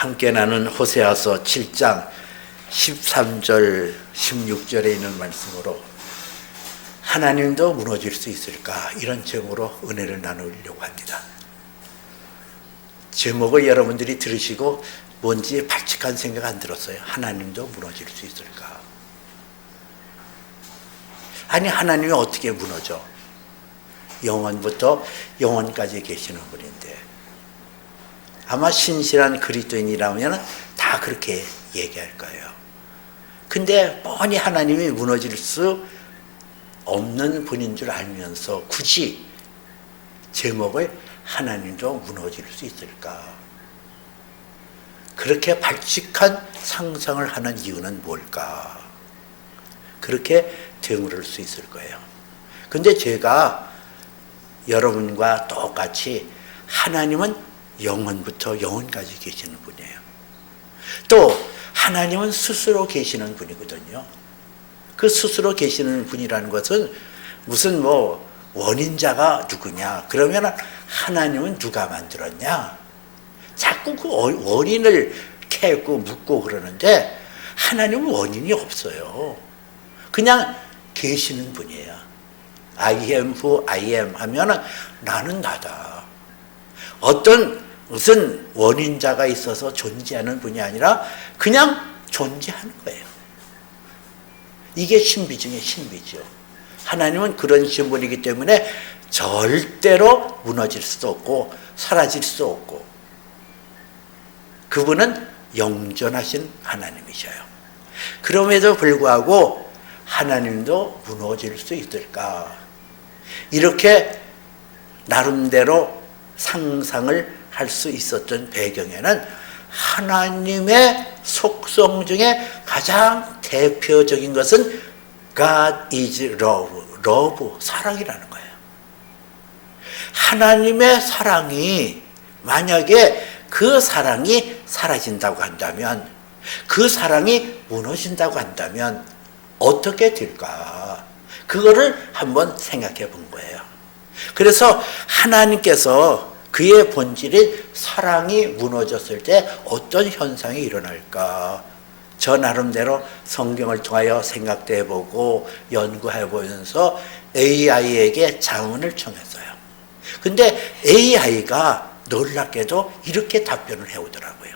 함께 나눈 호세아서 7장 13절 16절에 있는 말씀으로 하나님도 무너질 수 있을까, 이런 제목으로 은혜를 나누려고 합니다. 제목을 여러분들이 들으시고 뭔지 발칙한 생각 안 들었어요? 하나님도 무너질 수 있을까? 아니, 하나님이 어떻게 무너져? 영원부터 영원까지 계시는 분인데, 아마 신실한 그리스도인이라면 다 그렇게 얘기할 거예요. 근데 뻔히 하나님이 무너질 수 없는 분인 줄 알면서 굳이 제목을 하나님도 무너질 수 있을까? 그렇게 발칙한 상상을 하는 이유는 뭘까? 그렇게 되물을 수 있을 거예요. 근데 제가 여러분과 똑같이 하나님은 영원부터 영원까지 계시는 분이에요. 또 하나님은 스스로 계시는 분이거든요. 그 스스로 계시는 분이라는 것은 무슨 원인자가 누구냐? 그러면 하나님은 누가 만들었냐? 자꾸 그 원인을 캐고 묻고 그러는데 하나님은 원인이 없어요. 그냥 계시는 분이에요. I am who I am 하면 나는 나다. 무슨 원인자가 있어서 존재하는 분이 아니라 그냥 존재하는 거예요. 이게 신비 중에 신비죠. 하나님은 그런 신분이기 때문에 절대로 무너질 수도 없고 사라질 수 없고, 그분은 영존하신 하나님이셔요. 그럼에도 불구하고 하나님도 무너질 수 있을까? 이렇게 나름대로 상상을 할 수 있었던 배경에는 하나님의 속성 중에 가장 대표적인 것은 God is love, 사랑이라는 거예요. 하나님의 사랑이, 만약에 그 사랑이 사라진다고 한다면, 그 사랑이 무너진다고 한다면 어떻게 될까? 그거를 한번 생각해 본 거예요. 그래서 하나님께서 그의 본질인 사랑이 무너졌을 때 어떤 현상이 일어날까? 저 나름대로 성경을 통하여 생각도 해보고 연구해보면서 AI에게 자문을 청했어요. 근데 AI가 놀랍게도 이렇게 답변을 해오더라고요.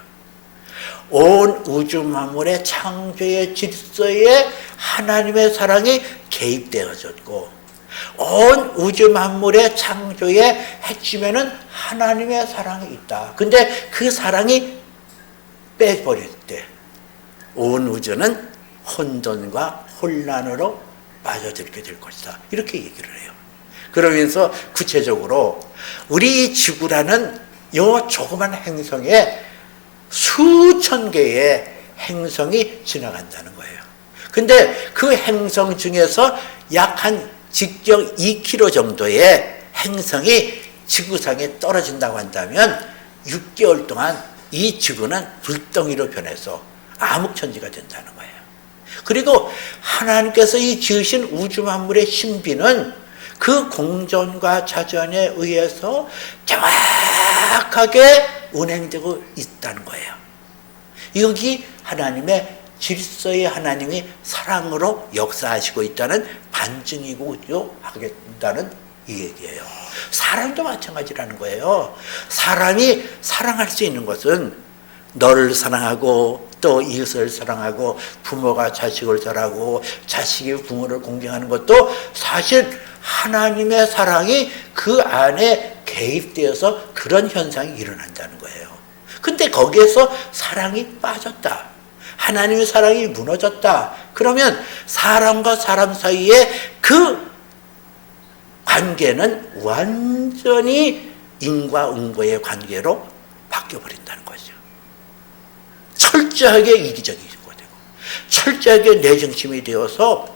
온 우주 만물의 창조의 질서에 하나님의 사랑이 개입되어졌고, 온 우주 만물의 창조의 핵심에는 하나님의 사랑이 있다. 근데 그 사랑이 빼버릴 때 온 우주는 혼돈과 혼란으로 빠져들게 될 것이다. 이렇게 얘기를 해요. 그러면서 구체적으로 우리 지구라는 이 조그만 행성에 수천 개의 행성이 지나간다는 거예요. 근데 그 행성 중에서 약 한 직경 2km 정도의 행성이 지구상에 떨어진다고 한다면 6개월 동안 이 지구는 불덩이로 변해서 암흑천지가 된다는 거예요. 그리고 하나님께서 이 지으신 우주 만물의 신비는 그 공전과 자전에 의해서 정확하게 운행되고 있다는 거예요. 여기 하나님의 질서의 하나님이 사랑으로 역사하시고 있다는 반증이고 하겠다는 이 얘기예요. 사람도 마찬가지라는 거예요. 사람이 사랑할 수 있는 것은 너를 사랑하고 또 이웃을 사랑하고 부모가 자식을 사랑하고 자식이 부모를 공경하는 것도 사실 하나님의 사랑이 그 안에 개입되어서 그런 현상이 일어난다는 거예요. 근데 거기에서 사랑이 빠졌다, 하나님의 사랑이 무너졌다, 그러면 사람과 사람 사이에 그 관계는 완전히 인과응보의 관계로 바뀌어버린다는 거죠. 철저하게 이기적이고 되고 철저하게 내정심이 되어서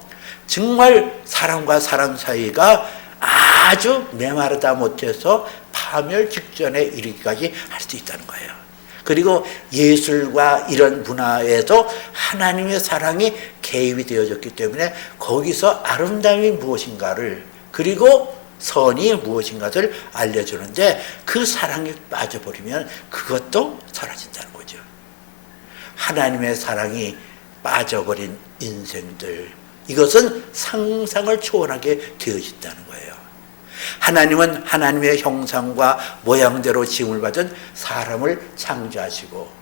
정말 사람과 사람 사이가 아주 메마르다 못해서 파멸 직전에 이르기까지 할 수 있다는 거예요. 그리고 예술과 이런 문화에도 하나님의 사랑이 개입이 되어졌기 때문에 거기서 아름다움이 무엇인가를, 그리고 선이 무엇인가를 알려주는데 그 사랑이 빠져버리면 그것도 사라진다는 거죠. 하나님의 사랑이 빠져버린 인생들, 이것은 상상을 초월하게 되어진다는 거예요. 하나님은 하나님의 형상과 모양대로 지음을 받은 사람을 창조하시고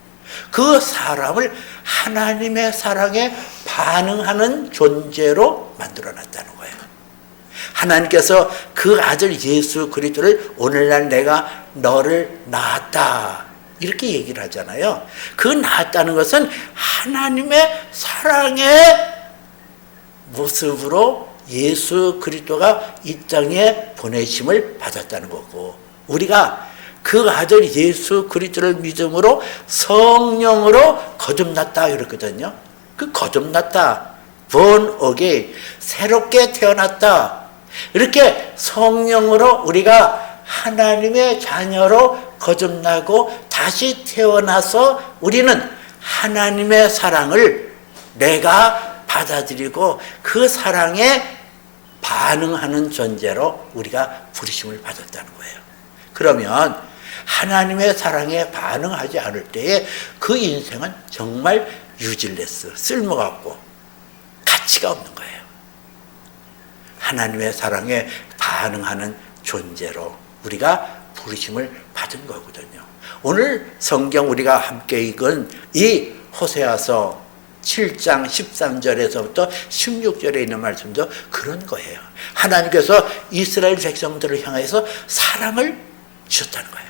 그 사람을 하나님의 사랑에 반응하는 존재로 만들어놨다는 거예요. 하나님께서 그 아들 예수 그리스도를 오늘날 내가 너를 낳았다 이렇게 얘기를 하잖아요. 그 낳았다는 것은 하나님의 사랑의 모습으로 예수 그리스도가 이 땅에 보내심을 받았다는 거고, 우리가 그 아들 예수 그리스도를 믿음으로 성령으로 거듭났다 이랬거든요. 그 거듭났다, born again, 새롭게 태어났다, 이렇게 성령으로 우리가 하나님의 자녀로 거듭나고 다시 태어나서 우리는 하나님의 사랑을 내가 받아들이고 그 사랑에 반응하는 존재로 우리가 부르심을 받았다는 거예요. 그러면 하나님의 사랑에 반응하지 않을 때에 그 인생은 정말 유질레스, 쓸모가 없고 가치가 없는 거예요. 하나님의 사랑에 반응하는 존재로 우리가 부르심을 받은 거거든요. 오늘 성경 우리가 함께 읽은 이 호세아서 7장 13절에서부터 16절에 있는 말씀도 그런 거예요. 하나님께서 이스라엘 백성들을 향해서 사랑을 주셨다는 거예요.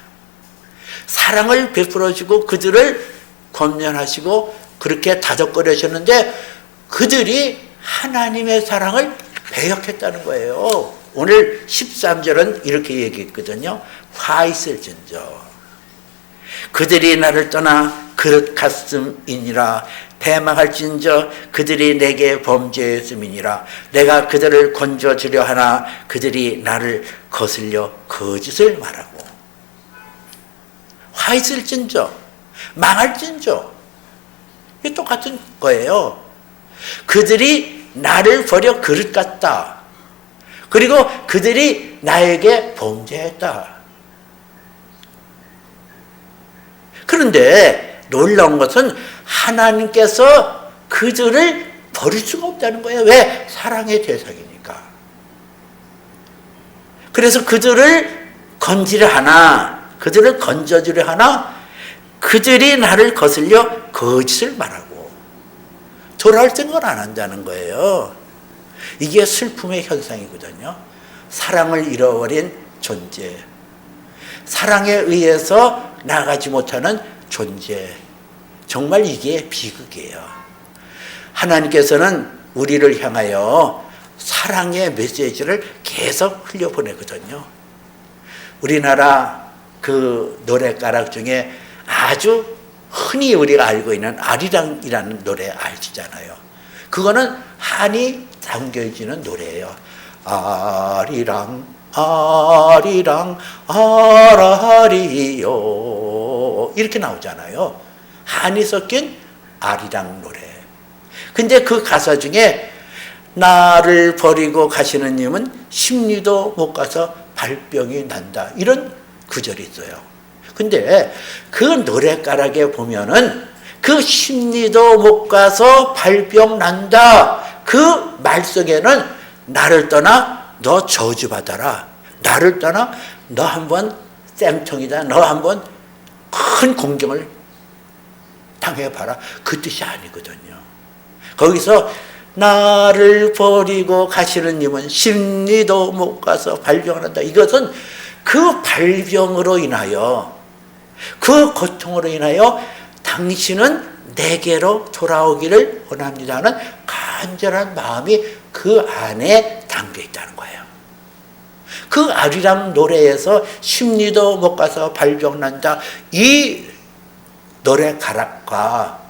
사랑을 베풀어주고 그들을 권면하시고 그렇게 다독거려주셨는데 그들이 하나님의 사랑을 배역했다는 거예요. 오늘 13절은 이렇게 얘기했거든요. 화 있을진저 그들이 나를 떠나 그릇 같음이니라. 패망할진저 그들이 내게 범죄했음이니라. 내가 그들을 건져주려 하나 그들이 나를 거슬려 거짓을 말하고. 화 있을진저, 망할진저, 이게 똑같은 거예요. 그들이 나를 버려 그릇 같다. 그리고 그들이 나에게 범죄했다. 그런데 놀라운 것은 하나님께서 그들을 버릴 수가 없다는 거예요. 왜? 사랑의 대상이니까. 그래서 그들을 건지려 하나, 그들을 건져주려 하나, 그들이 나를 거슬려 거짓을 말하고 돌아올 생각을 안 한다는 거예요. 이게 슬픔의 현상이거든요. 사랑을 잃어버린 존재, 사랑에 의해서 나가지 못하는 존재, 정말 이게 비극이에요. 하나님께서는 우리를 향하여 사랑의 메시지를 계속 흘려보내거든요. 우리나라 그 노래가락 중에 아주 흔히 우리가 알고 있는 아리랑이라는 노래 아시잖아요. 그거는 한이 담겨지는 노래예요. 아리랑 아리랑 아라리요 이렇게 나오잖아요. 한이 섞인 아리랑 노래. 근데 그 가사 중에 나를 버리고 가시는 님은 십리도 못 가서 발병이 난다, 이런 구절이 있어요. 근데 그 노래가락에 보면은 그 십리도 못 가서 발병 난다, 그 말 속에는 나를 떠나 너 저주받아라, 나를 떠나 너 한번 쌤통이다, 너 한번 큰 공경을 당해봐라, 그 뜻이 아니거든요. 거기서 나를 버리고 가시는 님은 십리도 못 가서 발병을 한다, 이것은 그 발병으로 인하여, 그 고통으로 인하여 당신은 내게로 돌아오기를 원합니다 하는 간절한 마음이 그 안에 담겨 있다는 거예요. 그 아리랑 노래에서 십리도 못 가서 발병난다, 이 노래 가락과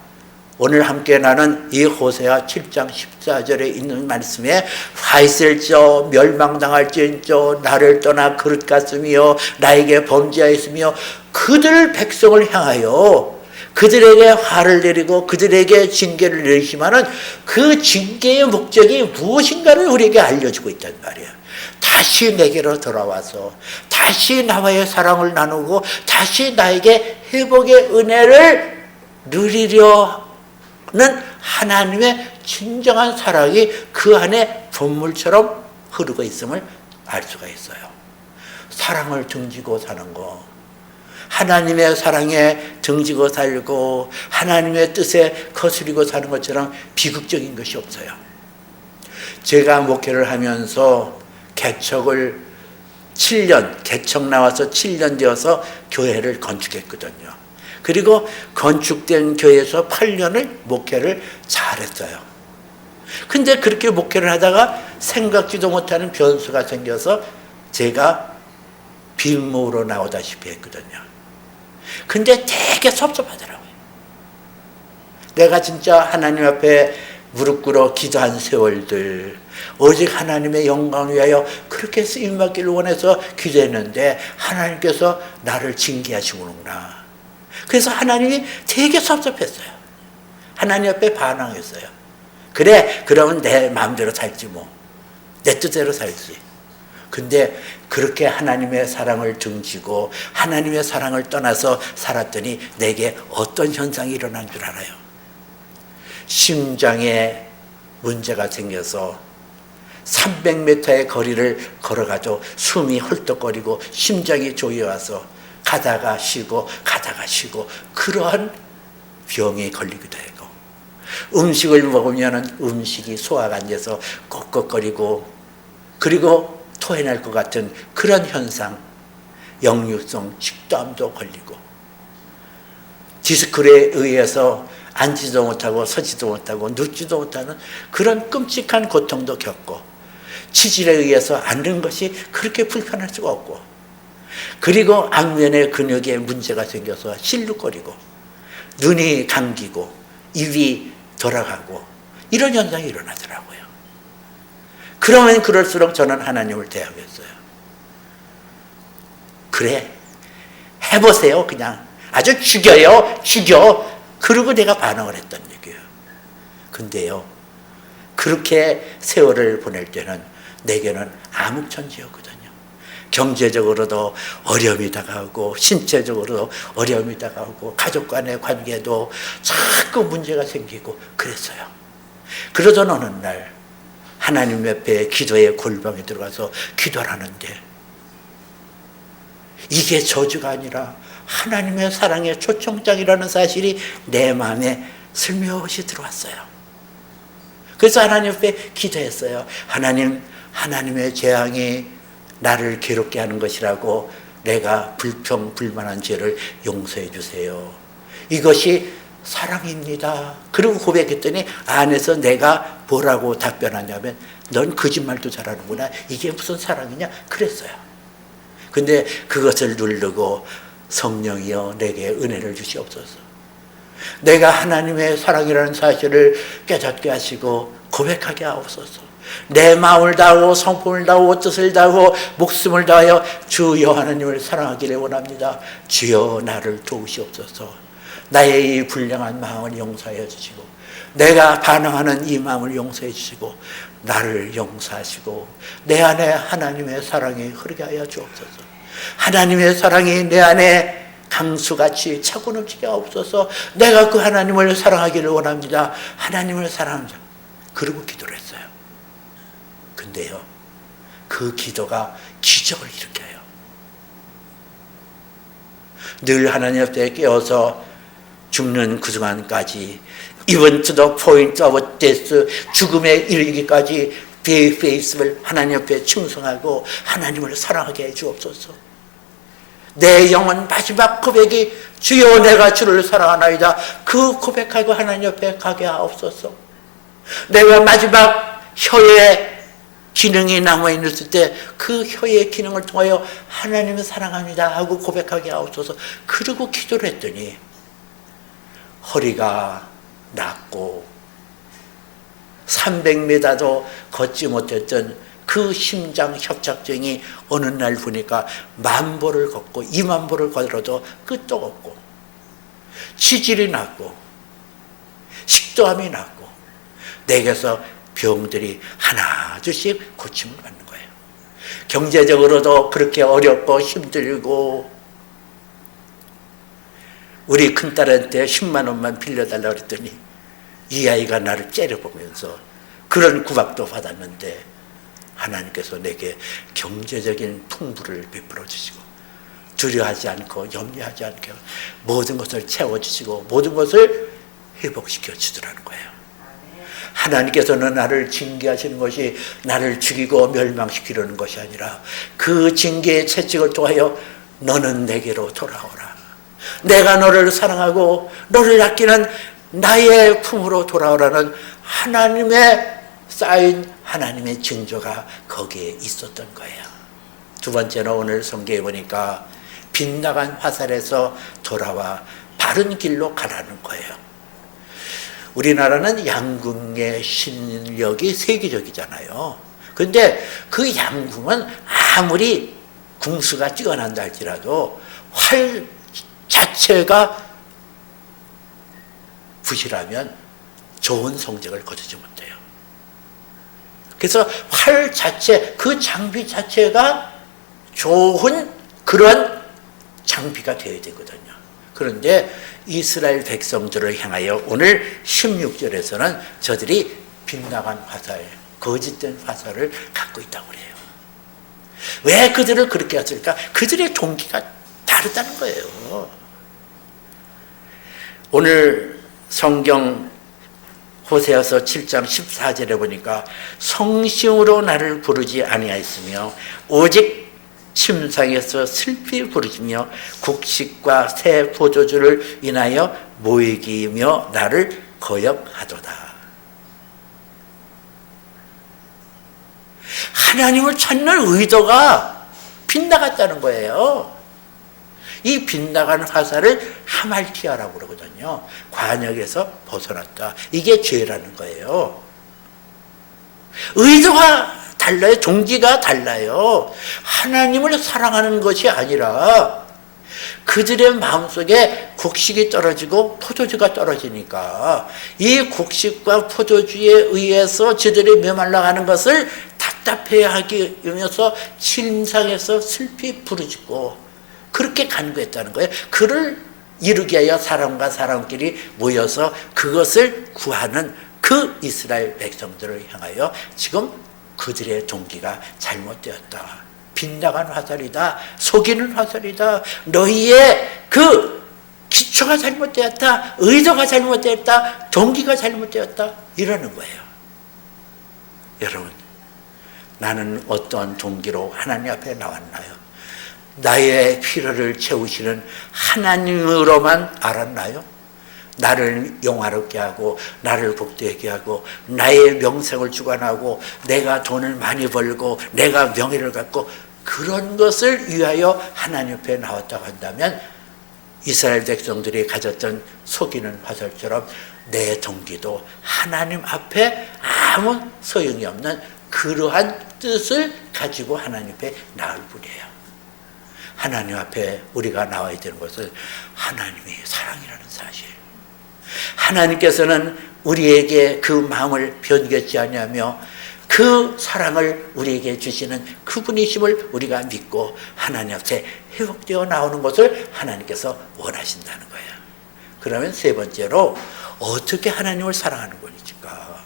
오늘 함께 나눈 이 호세아 7장 14절에 있는 말씀에 화 있을저 멸망당할지언정 나를 떠나 그릇 같으며 나에게 범죄하였으며 그들 백성을 향하여 그들에게 화를 내리고 그들에게 징계를 내리지만은 그 징계의 목적이 무엇인가를 우리에게 알려주고 있단 말이에요. 다시 내게로 돌아와서 다시 나와의 사랑을 나누고 다시 나에게 회복의 은혜를 누리려 하나님의 진정한 사랑이 그 안에 분물처럼 흐르고 있음을 알 수가 있어요. 사랑을 등지고 사는 거, 하나님의 사랑에 등지고 살고 하나님의 뜻에 거스리고 사는 것처럼 비극적인 것이 없어요. 제가 목회를 하면서 개척을 7년, 개척 나와서 7년 되어서 교회를 건축했거든요. 그리고 건축된 교회에서 8년을 목회를 잘했어요. 근데 그렇게 목회를 하다가 생각지도 못하는 변수가 생겨서 제가 빈무로 나오다시피 했거든요. 근데 되게 섭섭하더라고요. 내가 진짜 하나님 앞에 무릎 꿇어 기도한 세월들, 오직 하나님의 영광을 위하여 그렇게 쓰임받기를 원해서 기도했는데 하나님께서 나를 징계하시는구나. 그래서 하나님이 되게 섭섭했어요. 하나님 앞에 반항했어요. 그래, 그러면 내 마음대로 살지 뭐. 내 뜻대로 살지. 근데 그렇게 하나님의 사랑을 등지고 하나님의 사랑을 떠나서 살았더니 내게 어떤 현상이 일어난 줄 알아요? 심장에 문제가 생겨서 300m의 거리를 걸어가도 숨이 헐떡거리고 심장이 조여와서 가다가 쉬고 가다가 쉬고 그러한 병에 걸리기도 하고, 음식을 먹으면 음식이 소화가 안 돼서 꺽꺽거리고 그리고 토해낼 것 같은 그런 현상, 역류성 식도암도 걸리고, 디스크에 의해서 앉지도 못하고 서지도 못하고 눕지도 못하는 그런 끔찍한 고통도 겪고, 치질에 의해서 앉는 것이 그렇게 불편할 수가 없고, 그리고 안면의 근육에 문제가 생겨서 실룩거리고 눈이 감기고 입이 돌아가고 이런 현상이 일어나더라고요. 그러면 그럴수록 저는 하나님을 대하겠어요. 그래, 해보세요. 그냥 아주 죽여요, 죽여. 그러고 내가 반응을 했던 얘기예요. 근데요, 그렇게 세월을 보낼 때는 내게는 암흑천지였거든요. 경제적으로도 어려움이 다가오고 신체적으로도 어려움이 다가오고 가족 간의 관계도 자꾸 문제가 생기고 그랬어요. 그러던 어느 날 하나님 옆에 기도의 골방에 들어가서 기도를 하는데 이게 저주가 아니라 하나님의 사랑의 초청장이라는 사실이 내 마음에 슬며시 들어왔어요. 그래서 하나님 앞에 기도했어요. 하나님, 하나님의 재앙이 나를 괴롭게 하는 것이라고 내가 불평불만한 죄를 용서해 주세요. 이것이 사랑입니다. 그리고 고백했더니 안에서 내가 뭐라고 답변하냐면 넌 거짓말도 잘하는구나. 이게 무슨 사랑이냐? 그랬어요. 근데 그것을 누르고 성령이여 내게 은혜를 주시옵소서. 내가 하나님의 사랑이라는 사실을 깨닫게 하시고 고백하게 하옵소서. 내 마음을 다하고 성품을 다하고 뜻을 다하고 목숨을 다하여 주여 하나님을 사랑하기를 원합니다. 주여 나를 도우시옵소서. 나의 이 불량한 마음을 용서해 주시고 내가 반항하는 이 마음을 용서해 주시고 나를 용서하시고 내 안에 하나님의 사랑이 흐르게 하여 주옵소서. 하나님의 사랑이 내 안에 강수같이 차고 넘치게 하옵소서. 내가 그 하나님을 사랑하기를 원합니다. 하나님을 사랑합니다. 그러고 기도를 했어요. 근데요, 그 기도가 기적을 일으켜요. 늘 하나님 앞에 깨어서 죽는 그 순간까지, even to the point of death, 죽음에 이르기까지 내 페이스를 하나님 앞에 충성하고 하나님을 사랑하게 해 주옵소서. 내 영혼 마지막 고백이 주여 내가 주를 사랑하나이다. 그 고백하고 하나님 앞에 가게 하옵소서. 내가 마지막 혀에 기능이 남아있을 때 그 혀의 기능을 통하여 하나님을 사랑합니다 하고 고백하게 하옵소서. 그러고 기도를 했더니 허리가 낫고 300m도 걷지 못했던 그 심장 협착증이 어느 날 보니까 10,000보를 걷고 20,000보를 걸어도 끝도 없고, 치질이 낫고 식도암이 낫고 내게서 병들이 하나둘씩 고침을 받는 거예요. 경제적으로도 그렇게 어렵고 힘들고, 우리 큰딸한테 10만 원만 빌려달라고 그랬더니 이 아이가 나를 째려보면서 그런 구박도 받았는데 하나님께서 내게 경제적인 풍부를 베풀어 주시고 두려워하지 않고 염려하지 않고 모든 것을 채워주시고 모든 것을 회복시켜 주더라는 거예요. 하나님께서는 나를 징계하시는 것이 나를 죽이고 멸망시키려는 것이 아니라 그 징계의 채찍을 통하여 너는 내게로 돌아오라. 내가 너를 사랑하고 너를 아끼는 나의 품으로 돌아오라는 하나님의 쌓인 하나님의 징조가 거기에 있었던 거예요. 두 번째는 오늘 성경에 보니까 빗나간 화살에서 돌아와 바른 길로 가라는 거예요. 우리나라는 양궁의 실력이 세계적이잖아요. 그런데 그 양궁은 아무리 궁수가 뛰어난다 할지라도 활 자체가 부실하면 좋은 성적을 거두지 못해요. 그래서 활 자체, 그 장비 자체가 좋은 그런 장비가 되어야 되거든요. 그런데 이스라엘 백성들을 향하여 오늘 16절에서는 저들이 빗나간 화살, 거짓된 화살을 갖고 있다고 그래요. 왜 그들을 그렇게 했을까? 그들의 동기가 다르다는 거예요. 오늘 성경 호세아서 7장 14절에 보니까 성심으로 나를 부르지 아니하였으며 오직 침상에서 슬피 부르짖며 곡식과 새 포도주를 인하여 모이기며 나를 거역하도다. 하나님을 찾는 의도가 빗나갔다는 거예요. 이 빗나간 화살을 하말티아라고 그러거든요. 관역에서 벗어났다. 이게 죄라는 거예요. 의도가 달라요. 동기가 달라요. 하나님을 사랑하는 것이 아니라 그들의 마음속에 곡식이 떨어지고 포도주가 떨어지니까 이 곡식과 포도주에 의해서 저들이 메말라가는 것을 답답해하기 위해서 침상에서 슬피 부르짖고 그렇게 간구했다는 거예요. 그를 이루기 위하여 사람과 사람끼리 모여서 그것을 구하는 그 이스라엘 백성들을 향하여 지금 그들의 동기가 잘못되었다. 빗나간 화살이다. 속이는 화살이다. 너희의 그 기초가 잘못되었다. 의도가 잘못되었다. 동기가 잘못되었다. 이러는 거예요. 여러분, 나는 어떠한 동기로 하나님 앞에 나왔나요? 나의 필요를 채우시는 하나님으로만 알았나요? 나를 영화롭게 하고 나를 복되게 하고 나의 명성을 주관하고 내가 돈을 많이 벌고 내가 명예를 갖고 그런 것을 위하여 하나님 앞에 나왔다고 한다면 이스라엘 백성들이 가졌던 속이는 화살처럼 내 동기도 하나님 앞에 아무 소용이 없는 그러한 뜻을 가지고 하나님 앞에 나올 뿐이에요. 하나님 앞에 우리가 나와야 되는 것은 하나님의 사랑이라는 사실. 하나님께서는 우리에게 그 마음을 변개치 아니하며 그 사랑을 우리에게 주시는 그분이심을 우리가 믿고 하나님 앞에 회복되어 나오는 것을 하나님께서 원하신다는 거예요. 그러면 세 번째로 어떻게 하나님을 사랑하는 것일까?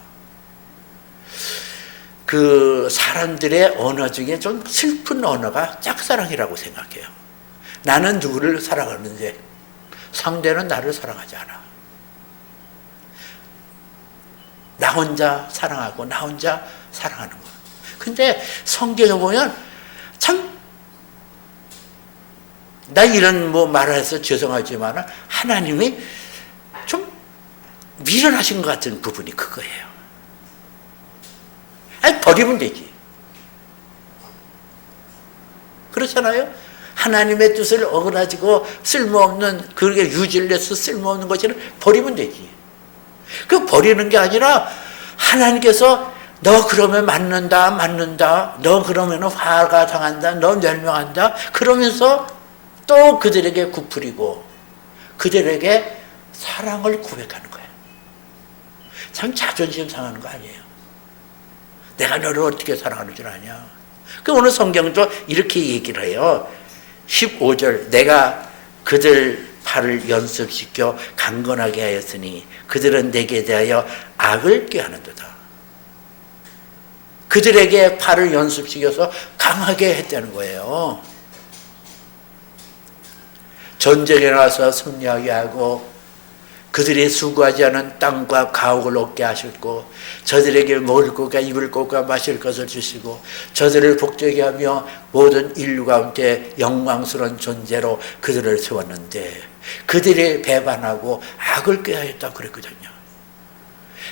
그 사람들의 언어 중에 좀 슬픈 언어가 짝사랑이라고 생각해요. 나는 누구를 사랑하는데 상대는 나를 사랑하지 않아. 나 혼자 사랑하고 나 혼자 사랑하는 거. 근데 성경에 보면 참, 나 이런 말을 해서 죄송하지만 하나님이 좀 미련하신 것 같은 부분이 그거예요. 아니, 버리면 되지. 그렇잖아요? 하나님의 뜻을 어그러지고 쓸모없는, 그렇게 유지를 해서 쓸모없는 것처럼 버리면 되지. 그 버리는 게 아니라 하나님께서 너 그러면 맞는다. 너 그러면 화가 당한다. 너 멸망한다. 그러면서 또 그들에게 굽풀이고 그들에게 사랑을 고백하는 거예요. 참 자존심 상하는 거 아니에요. 내가 너를 어떻게 사랑하는 줄 아냐. 그 오늘 성경도 이렇게 얘기를 해요. 15절 내가 그들 팔을 연습시켜 강건하게 하였으니 그들은 내게 대하여 악을 꾀하는도다. 그들에게 팔을 연습시켜서 강하게 했다는 거예요. 전쟁에 나서 승리하게 하고 그들이 수고하지 않은 땅과 가옥을 얻게 하셨고 저들에게 먹을 것과 입을 것과 마실 것을 주시고 저들을 복되게 하며 모든 인류 가운데 영광스러운 존재로 그들을 세웠는데 그들이 배반하고 악을 꾀하였다 그랬거든요.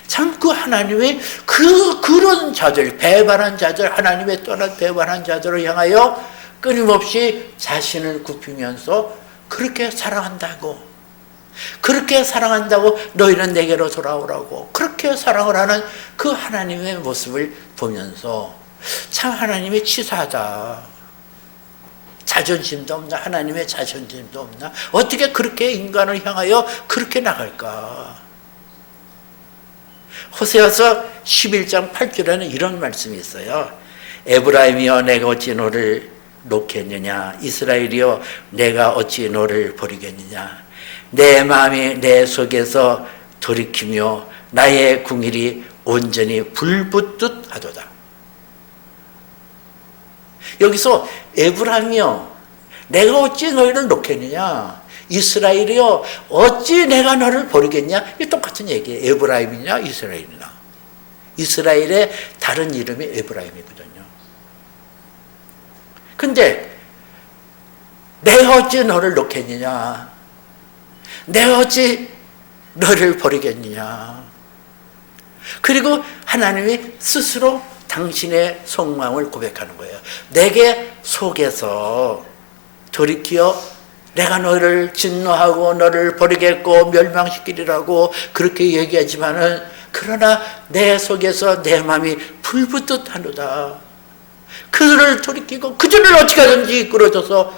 참 그 하나님의 그런 자들, 배반한 자들, 하나님의 떠난 배반한 자들을 향하여 끊임없이 자신을 굽히면서 그렇게 사랑한다고, 그렇게 사랑한다고 너희는 내게로 돌아오라고 그렇게 사랑을 하는 그 하나님의 모습을 보면서 참 하나님이 치사하다, 자존심도 없나, 하나님의 자존심도 없나, 어떻게 그렇게 인간을 향하여 그렇게 나갈까. 호세아서 11장 8절에는 이런 말씀이 있어요. 에브라임이여 내가 어찌 너를 놓겠느냐, 이스라엘이여 내가 어찌 너를 버리겠느냐. 내 마음이 내 속에서 돌이키며 나의 궁일이 온전히 불붙듯 하도다. 여기서 에브라임이여 내가 어찌 너희를 놓겠느냐, 이스라엘이여 어찌 내가 너를 버리겠냐. 이 똑같은 얘기예요. 에브라임이냐 이스라엘이냐. 이스라엘의 다른 이름이 에브라임이거든요. 근데 내가 어찌 너를 놓겠느냐, 내가 어찌 너를 버리겠느냐. 그리고 하나님이 스스로 당신의 속마음을 고백하는 거예요. 내게 속에서 돌이켜 내가 너를 진노하고 너를 버리겠고 멸망시키리라고 그렇게 얘기하지만은, 그러나 내 속에서 내 마음이 불붙듯 하노다. 그들을 돌이키고 그들을 어떻게 하든지 이끌어줘서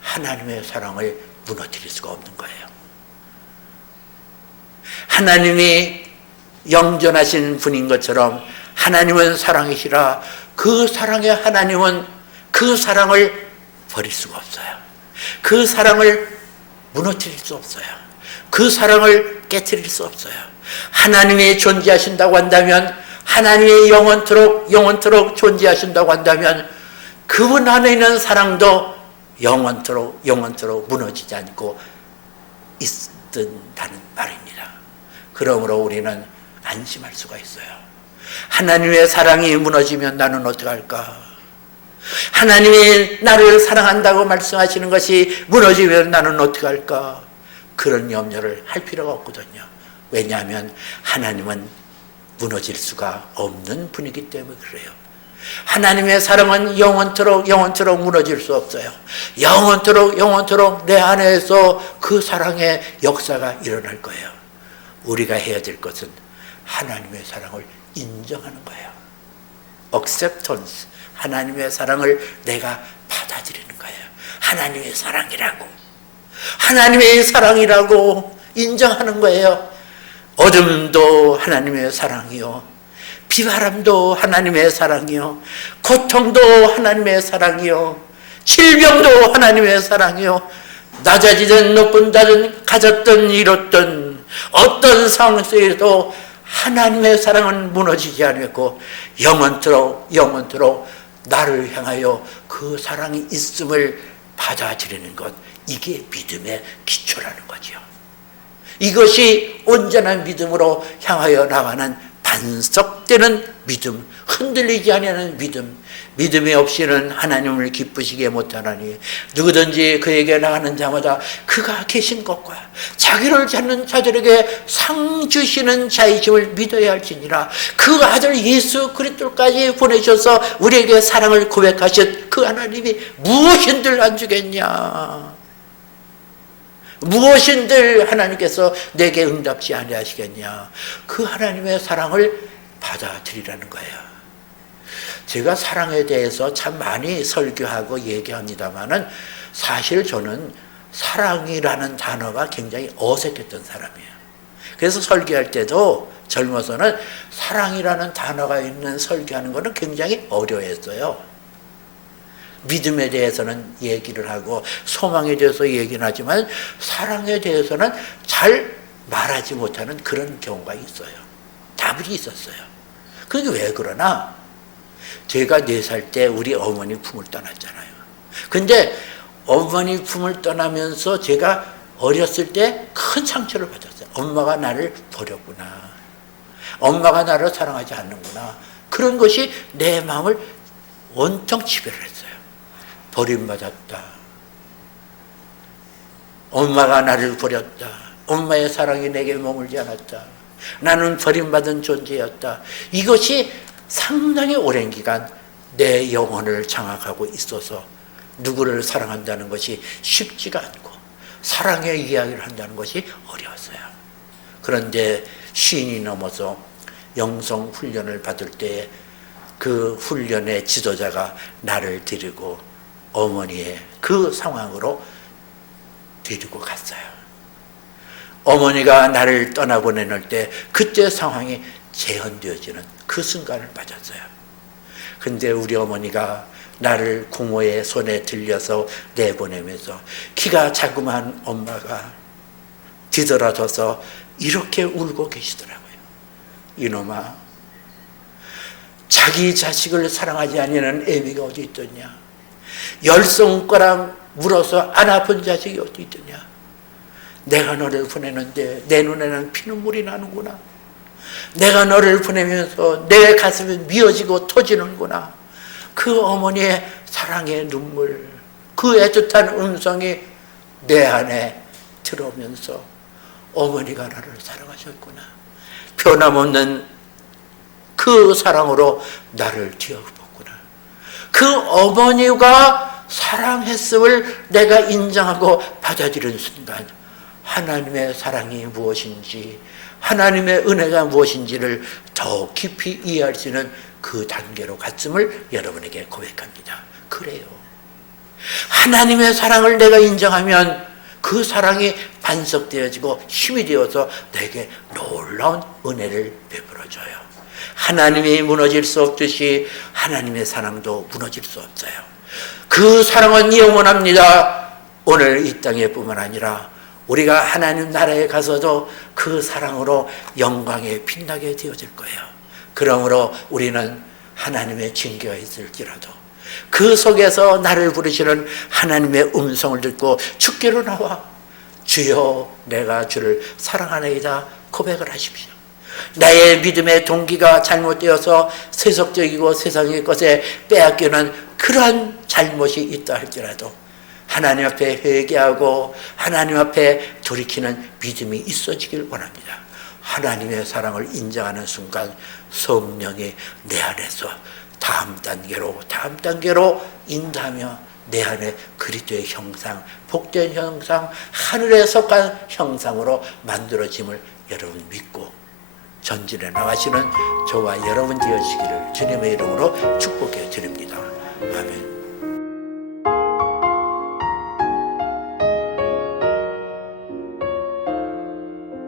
하나님의 사랑을 무너뜨릴 수가 없는 거예요. 하나님이 영존하신 분인 것처럼 하나님은 사랑이시라. 그 사랑의 하나님은 그 사랑을 버릴 수가 없어요. 그 사랑을 무너뜨릴 수 없어요. 그 사랑을 깨트릴 수 없어요. 하나님이 존재하신다고 한다면, 하나님이 영원토록 존재하신다고 한다면 그분 안에 있는 사랑도 영원토록 무너지지 않고 있는다는 말입니다. 그러므로 우리는 안심할 수가 있어요. 하나님의 사랑이 무너지면 나는 어떡할까? 하나님이 나를 사랑한다고 말씀하시는 것이 무너지면 나는 어떡할까? 그런 염려를 할 필요가 없거든요. 왜냐하면 하나님은 무너질 수가 없는 분이기 때문에 그래요. 하나님의 사랑은 영원토록 무너질 수 없어요. 영원토록 내 안에서 그 사랑의 역사가 일어날 거예요. 우리가 해야 될 것은 하나님의 사랑을 인정하는 거예요. acceptance. 하나님의 사랑을 내가 받아들이는 거예요. 하나님의 사랑이라고 인정하는 거예요. 어둠도 하나님의 사랑이요, 비바람도 하나님의 사랑이요, 고통도 하나님의 사랑이요, 질병도 하나님의 사랑이요, 낮아지든 높은다든 가졌든 이뤘든 어떤 상황 속에도 하나님의 사랑은 무너지지 않고 영원토록 나를 향하여 그 사랑이 있음을 받아들이는 것, 이게 믿음의 기초라는 거죠. 이것이 온전한 믿음으로 향하여 나가는 반석되는 믿음, 흔들리지 않는 믿음이 없이는 하나님을 기쁘시게 못하나니 누구든지 그에게 나가는 자마다 그가 계신 것과 자기를 찾는 자들에게 상 주시는 자이심을 믿어야 할지니라. 그 아들 예수 그리스도까지 보내셔서 우리에게 사랑을 고백하신 그 하나님이 무엇인들 안 주겠냐? 무엇인들 하나님께서 내게 응답지 아니하시겠냐? 그 하나님의 사랑을 받아들이라는 거예요. 제가 사랑에 대해서 참 많이 설교하고 얘기합니다마는 사실 저는 사랑이라는 단어가 굉장히 어색했던 사람이에요. 그래서 설교할 때도 젊어서는 사랑이라는 단어가 있는 설교하는 거는 굉장히 어려워했어요. 믿음에 대해서는 얘기를 하고 소망에 대해서 얘기는 하지만 사랑에 대해서는 잘 말하지 못하는 그런 경우가 있어요. 다분히 있었어요. 그게 왜 그러나? 제가 4살 때 우리 어머니 품을 떠났잖아요. 근데 어머니 품을 떠나면서 제가 어렸을 때 큰 상처를 받았어요. 엄마가 나를 버렸구나. 엄마가 나를 사랑하지 않는구나. 그런 것이 내 마음을 온통 지배를 했어요. 버림받았다. 엄마가 나를 버렸다. 엄마의 사랑이 내게 머물지 않았다. 나는 버림받은 존재였다. 이것이 상당히 오랜 기간 내 영혼을 장악하고 있어서 누구를 사랑한다는 것이 쉽지가 않고 사랑의 이야기를 한다는 것이 어려웠어요. 그런데 쉰이 넘어서 영성 훈련을 받을 때 그 훈련의 지도자가 나를 데리고 어머니의 그 상황으로 데리고 갔어요. 어머니가 나를 떠나보내는 때 그때 상황이 재현되어지는 그 순간을 맞았어요. 근데 우리 어머니가 나를 고모의 손에 들려서 내보내면서 키가 자그마한 엄마가 뒤돌아서서 이렇게 울고 계시더라고요. 이놈아, 자기 자식을 사랑하지 아니하는 애미가 어디 있더냐. 10손가락 물어서 안 아픈 자식이 어디 있더냐. 내가 너를 보내는데 내 눈에는 피눈물이 나는구나. 내가 너를 보내면서 내 가슴이 미어지고 터지는구나. 그 어머니의 사랑의 눈물, 그 애틋한 음성이 내 안에 들어오면서 어머니가 나를 사랑하셨구나. 변함없는 그 사랑으로 나를 뒤엎었구나. 그 어머니가 사랑했음을 내가 인정하고 받아들이는 순간 하나님의 사랑이 무엇인지, 하나님의 은혜가 무엇인지를 더 깊이 이해할 수 있는 그 단계로 갔음을 여러분에게 고백합니다. 그래요. 하나님의 사랑을 내가 인정하면 그 사랑이 반석되어지고 힘이 되어서 내게 놀라운 은혜를 베풀어줘요. 하나님이 무너질 수 없듯이 하나님의 사랑도 무너질 수 없어요. 그 사랑은 영원합니다. 오늘 이 땅에 뿐만 아니라 우리가 하나님 나라에 가서도 그 사랑으로 영광에 빛나게 되어질 거예요. 그러므로 우리는 하나님의 징계가 있을지라도 그 속에서 나를 부르시는 하나님의 음성을 듣고 주께로 나와 주여 내가 주를 사랑하나이다 고백을 하십시오. 나의 믿음의 동기가 잘못되어서 세속적이고 세상의 것에 빼앗기는 그러한 잘못이 있다 할지라도 하나님 앞에 회개하고 하나님 앞에 돌이키는 믿음이 있어지길 원합니다. 하나님의 사랑을 인정하는 순간 성령이 내 안에서 다음 단계로 인도하며 내 안에 그리스도의 형상, 복된 형상, 하늘에 속한 형상으로 만들어짐을 여러분 믿고 전진해 나가시는 저와 여러분 되어지기를 주님의 이름으로 축복해 드립니다. 아멘.